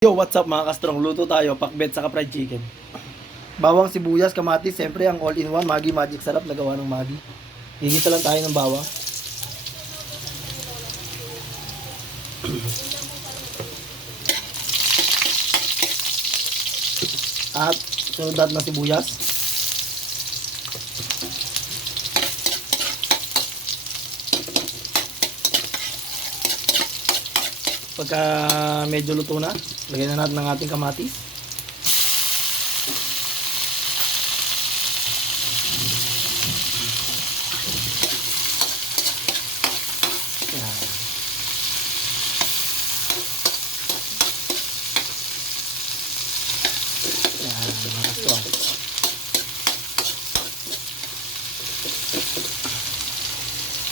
Yo, what's up mga kastrong? Luto tayo, pakbet sa fried chicken. Bawang, sibuyas, kamatis, siyempre ang all-in-one Maggi Magic Sarap na gawa ng Maggi. Gigisa lang tayo ng bawang. At sunod natin ng sibuyas. Pagka medyo luto na, lagyan na natin ng ating kamatis. Yan. Yan, mga kastrong.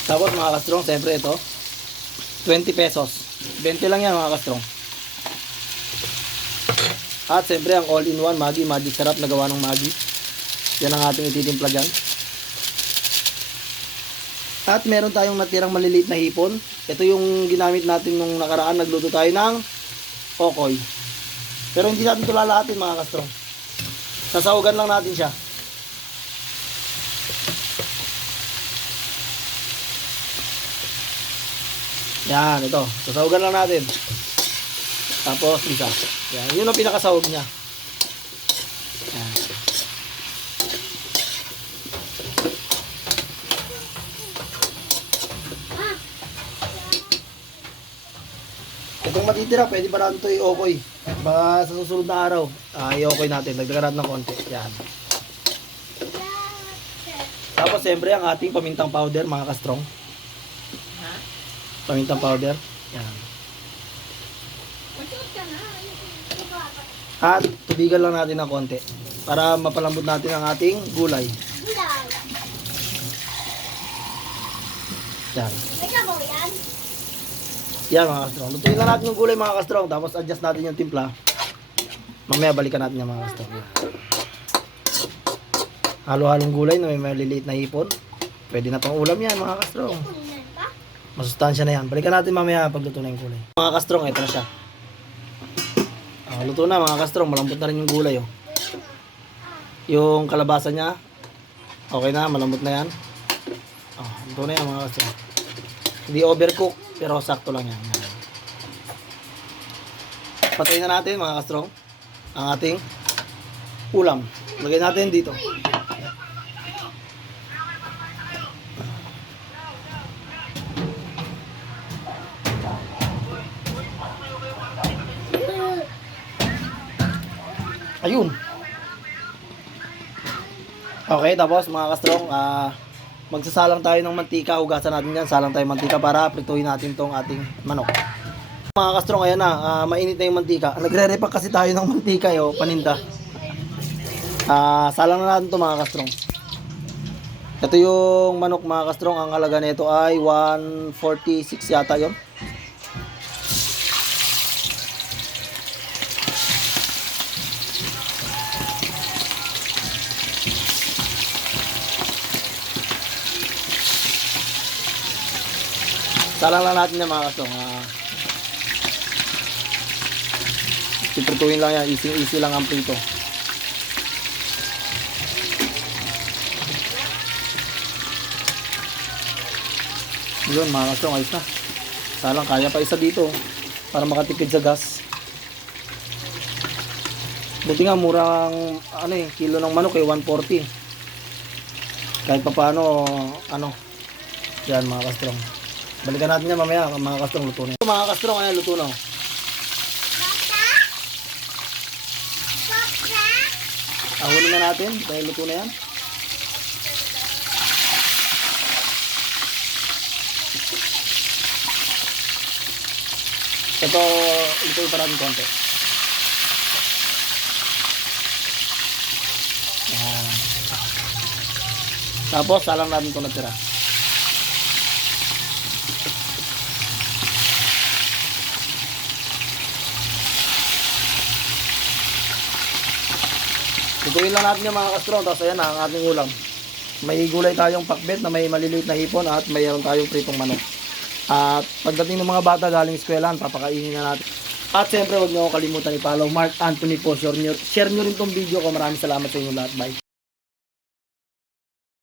Tapos mga kastrong, siyempre ito, 20 pesos. 20 lang yan mga kastrong. At siyempre ang all-in-one Maggi Magic Sarap na gawa ng Maggi. Yan ang ating ititimpla dyan. At meron tayong natirang maliliit na hipon. Ito yung ginamit natin nung nakaraan. Nagluto tayo ng okoy. Pero hindi natin ito lalahatin mga kastrong. Sasawagan lang natin siya. Yan, ito. Sasawagan lang natin. Tapos, isa. Yan, yun ang pinakasawag niya. Yan. Itong matitira, pwede ba natin ito i-okoy? Baka sa susunod na araw, i-okoy natin. Dagdagan natin ng konti. Yan. Tapos, siyempre, ang ating pamintang powder, mga kastrong. Pamintang powder. Yan. At tubigan lang natin ng konti para mapalambot natin ang ating gulay. Yan. Yan mga kastrong. Lutuin lang natin yung gulay mga kastrong. Tapos adjust natin yung timpla. Mamaya balikan natin yung mga kastrong. Halo-halong gulay na may maliliit na hipon. Pwede na pang ulam yan mga kastrong. Masustansya na yan. Balikan natin mamaya pagluto na yung gulay. Mga kastrong, ito na siya. Luto na mga kastrong. Malambot na rin yung gulay. Oh. Yung kalabasa niya, okay na. Malambot na yan. Luto na yan mga kastrong. Hindi overcook, pero sakto lang yan. Patayin na natin mga kastrong ang ating ulam. Lagay natin dito. Ayun. Okay, tapos mga kastrong, magsasalang tayo ng mantika. Hugasan natin yan. Salang tayo mantika para prituhin natin tong ating manok. Mga kastrong, ayan na. Mainit na yung mantika. Nagre-repack kasi tayo ng mantika, paninda. Salang na natin to mga kastrong. Ito yung manok mga kastrong. Ang halaga nito ay 146 yata yon. Salang lang natin yan mga kastrong. Piprituhin lang yan. Easy lang ang prito. Yun mga kastrong, ayos na. Salang, kaya pa isa dito para makatipid sa gas. Buti nga murang kilo ng manok 140. Kahit pa paano yan mga kastrong. Balikan natin yan mamaya mga kastrong, luto na. Mga kastrong, ayan, luto na. Ahulin na natin dahil luto na yan. Ito, lutuin pa natin konti. Yan. Tapos, salang natin ito natira. Lutuin lang natin yung mga kastrong. Tapos ayan na ang ating ulam. May gulay tayong pakbet na may maliliit na hipon at mayroon tayong pritong manok. At pagdating ng mga bata galing eskwelahan, papakainin na natin. At siyempre, huwag niyo ako kalimutan i-follow Mark Anthony po. Share nyo rin tong video ko. Maraming salamat sa inyo lahat. Bye.